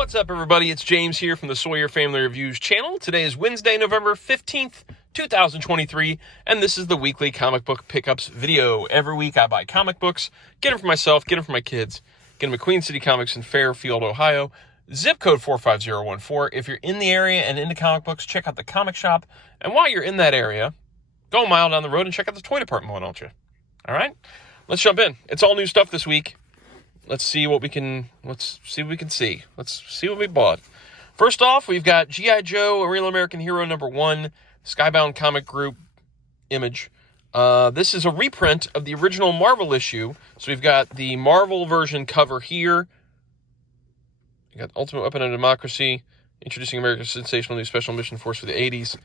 What's up, everybody? It's James here from the Sawyer Family Reviews channel. Today is Wednesday, November 15th, 2023, and this is the weekly comic book pickups video. Every week I buy comic books, get them for myself, get them for my kids, get them at Queen City Comics in Fairfield, Ohio, zip code 45014. If you're in the area and into comic books, check out the comic shop, and while you're in that area, go a mile down the road and check out the toy department, why don't you? All right? Let's jump in. It's all new stuff this week. Let's see what we can see. Let's see what we bought. First off, we've got G.I. Joe, A Real American Hero #1, Skybound Comic Group image. This is a reprint of the original Marvel issue. So we've got the Marvel version cover here. We got Ultimate Weapon of Democracy, introducing America's sensational new special mission force for the 80s.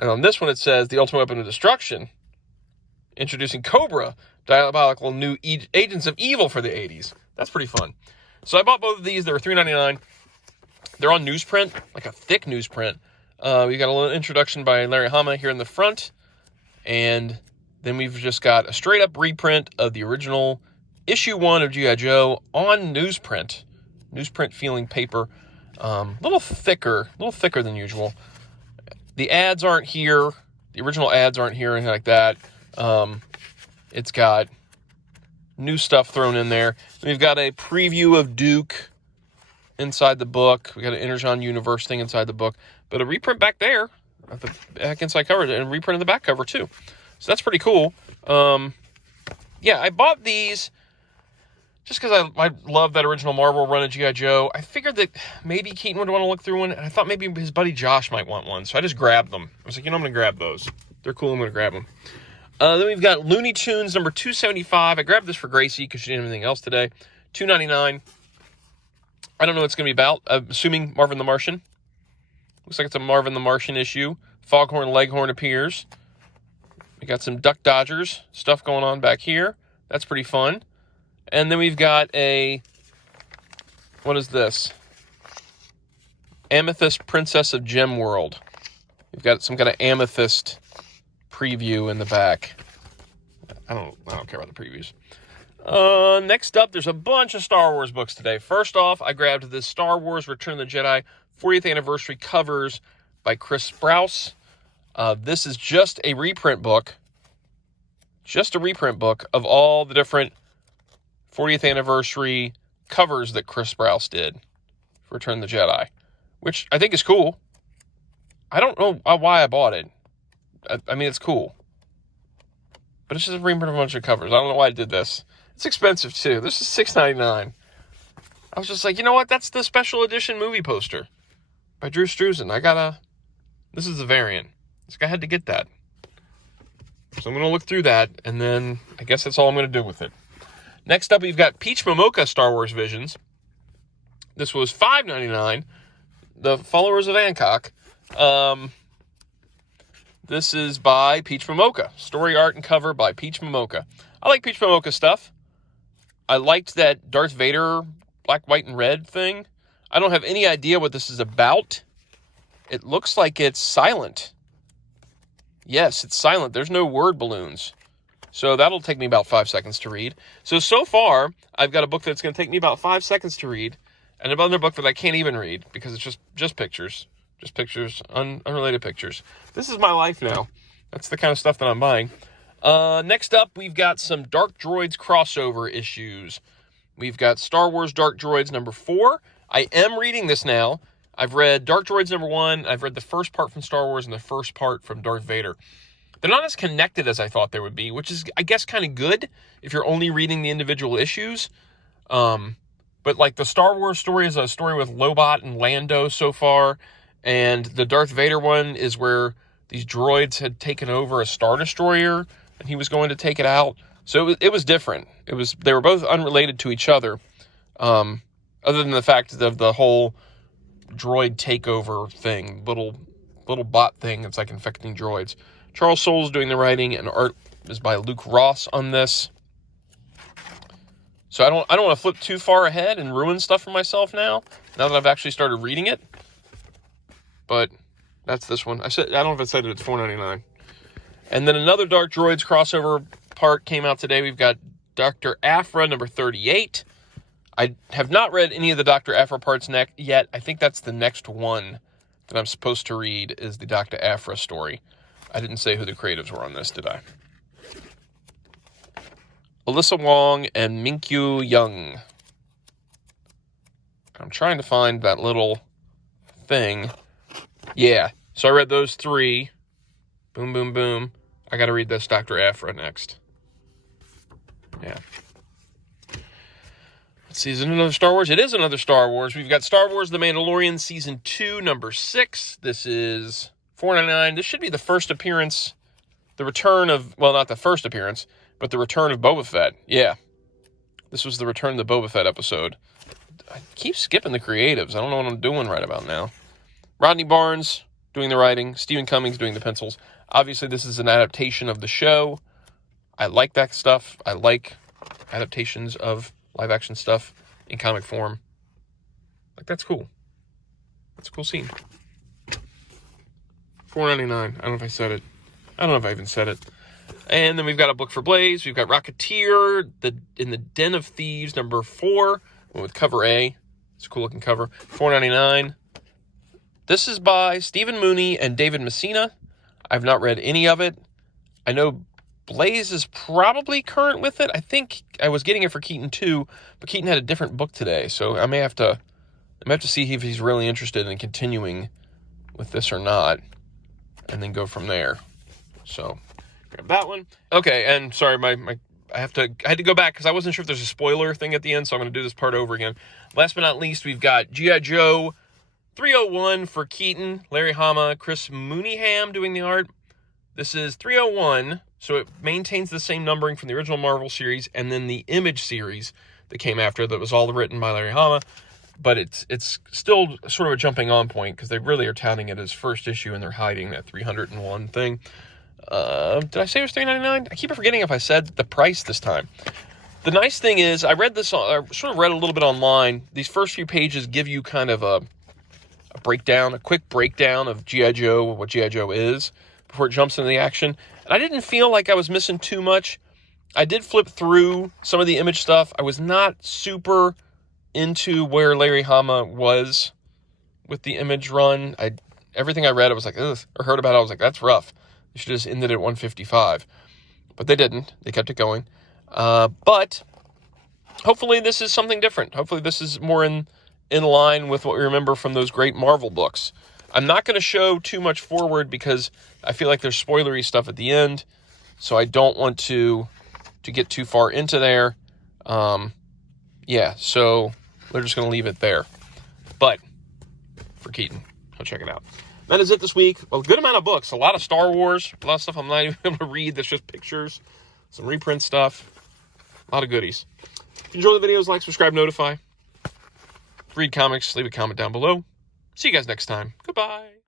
And on this one it says the Ultimate Weapon of Destruction, introducing Cobra, diabolical new agents of evil for the 80s. That's pretty fun. So I bought both of these. They were $3.99. They're on newsprint, like a thick newsprint. We got a little introduction by Larry Hama here in the front. And then we've just got a straight-up reprint of the original issue 1 of G.I. Joe on newsprint. Newsprint feeling paper. A little thicker than usual. The ads aren't here. The original ads aren't here, anything like that. It's got new stuff thrown in there. We've got a preview of Duke inside the book. We got an Energon Universe thing inside the book. But a reprint back there, at the back inside cover, and a reprint of the back cover too. So that's pretty cool. Yeah, I bought these just because I love that original Marvel run of G.I. Joe. I figured that maybe Keaton would want to look through one, and I thought maybe his buddy Josh might want one. So I just grabbed them. I was like, I'm going to grab those. They're cool, I'm going to grab them. Then we've got Looney Tunes #275. I grabbed this for Gracie because she didn't have anything else today. $2.99. I don't know what it's going to be about. I'm assuming Marvin the Martian. Looks like it's a Marvin the Martian issue. Foghorn Leghorn appears. We got some Duck Dodgers stuff going on back here. That's pretty fun. And then we've got what is this? Amethyst Princess of Gem World. We've got some kind of amethyst preview in the back. I don't care about the previews. Next up, there's a bunch of Star Wars books today. First off, I grabbed this Star Wars Return of the Jedi 40th Anniversary covers by Chris Sprouse. This is just a reprint book. Just a reprint book of all the different 40th Anniversary covers that Chris Sprouse did for Return of the Jedi, which I think is cool. I don't know why I bought it. I mean, it's cool. But it's just a reprint of a bunch of covers. I don't know why I did this. It's expensive, too. This is $6.99. I was just like, you know what? That's the special edition movie poster by Drew Struzan. This is the variant. I had to get that. So I'm going to look through that, and then I guess that's all I'm going to do with it. Next up, we've got Peach Momoko Star Wars Visions. This was $5.99. The Followers of Hancock. This is by Peach Momoko. Story art and cover by Peach Momoko. I like Peach Momoko stuff. I liked that Darth Vader black, white, and red thing. I don't have any idea what this is about. It looks like it's silent. Yes, it's silent. There's no word balloons. So that'll take me about 5 seconds to read. So far, I've got a book that's going to take me about 5 seconds to read, and another book that I can't even read because it's just pictures. Just pictures, unrelated pictures. This is my life now. That's the kind of stuff that I'm buying. Next up, we've got some Dark Droids crossover issues. We've got Star Wars Dark Droids #4. I am reading this now. I've read Dark Droids #1. I've read the first part from Star Wars and the first part from Darth Vader. They're not as connected as I thought they would be, which is, I guess, kind of good if you're only reading the individual issues. But like the Star Wars story is a story with Lobot and Lando so far. And the Darth Vader one is where these droids had taken over a Star Destroyer, and he was going to take it out. So it was different. They were both unrelated to each other, other than the fact of the whole droid takeover thing, little bot thing that's like infecting droids. Charles Soule's doing the writing, and art is by Luke Ross on this. So I don't want to flip too far ahead and ruin stuff for myself now that I've actually started reading it. But that's this one. I don't know if I said it. It's $4.99. And then another Dark Droids crossover part came out today. We've got Dr. Aphra #38. I have not read any of the Dr. Aphra parts yet. I think that's the next one that I'm supposed to read is the Dr. Aphra story. I didn't say who the creatives were on this, did I? Alyssa Wong and Minkyu Young. I'm trying to find that little thing. Yeah, so I read those 3. Boom, boom, boom. I got to read this Dr. Aphra next. Yeah. Let's see, is it another Star Wars? It is another Star Wars. We've got Star Wars The Mandalorian Season 2, number 6. This is $4.99. This should be the first appearance, the return of, well, not the first appearance, but the return of Boba Fett. Yeah. This was the return of the Boba Fett episode. I keep skipping the creatives. I don't know what I'm doing right about now. Rodney Barnes doing the writing. Stephen Cummings doing the pencils. Obviously, this is an adaptation of the show. I like that stuff. I like adaptations of live-action stuff in comic form. Like, that's cool. That's a cool scene. $4.99. I don't know if I said it. I don't know if I even said it. And then we've got a book for Blaze. We've got Rocketeer, in the Den of Thieves, number 4, with cover A. It's a cool-looking cover. $4.99. This is by Stephen Mooney and David Messina. I've not read any of it. I know Blaze is probably current with it. I think I was getting it for Keaton too, but Keaton had a different book today, so I may have to see if he's really interested in continuing with this or not, and then go from there. So, grab that one. Okay, and sorry, I had to go back because I wasn't sure if there's a spoiler thing at the end, so I'm going to do this part over again. Last but not least, we've got G.I. Joe 301 for Keaton, Larry Hama, Chris Mooneyham doing the art. This is 301, so it maintains the same numbering from the original Marvel series and then the Image series that came after that was all written by Larry Hama. But it's still sort of a jumping on point because they really are touting it as first issue and they're hiding that 301 thing. Did I say it was $3.99? I keep forgetting if I said the price this time. The nice thing is, I sort of read a little bit online. These first few pages give you kind of a quick breakdown of G.I. Joe, what G.I. Joe is, before it jumps into the action. And I didn't feel like I was missing too much. I did flip through some of the Image stuff. I was not super into where Larry Hama was with the Image run. Everything I read, I was like, ugh, or heard about it, I was like, that's rough. You should have just ended at 155. But they didn't. They kept it going. But hopefully this is something different. Hopefully this is more in line with what we remember from those great Marvel books. I'm not going to show too much forward because I feel like there's spoilery stuff at the end. So I don't want to get too far into there. Yeah, so we're just going to leave it there. But for Keaton, go check it out. That is it this week. A good amount of books. A lot of Star Wars. A lot of stuff I'm not even able to read. That's just pictures. Some reprint stuff. A lot of goodies. If you enjoy the videos, like, subscribe, notify. Read comics. Leave a comment down below. See you guys next time. Goodbye.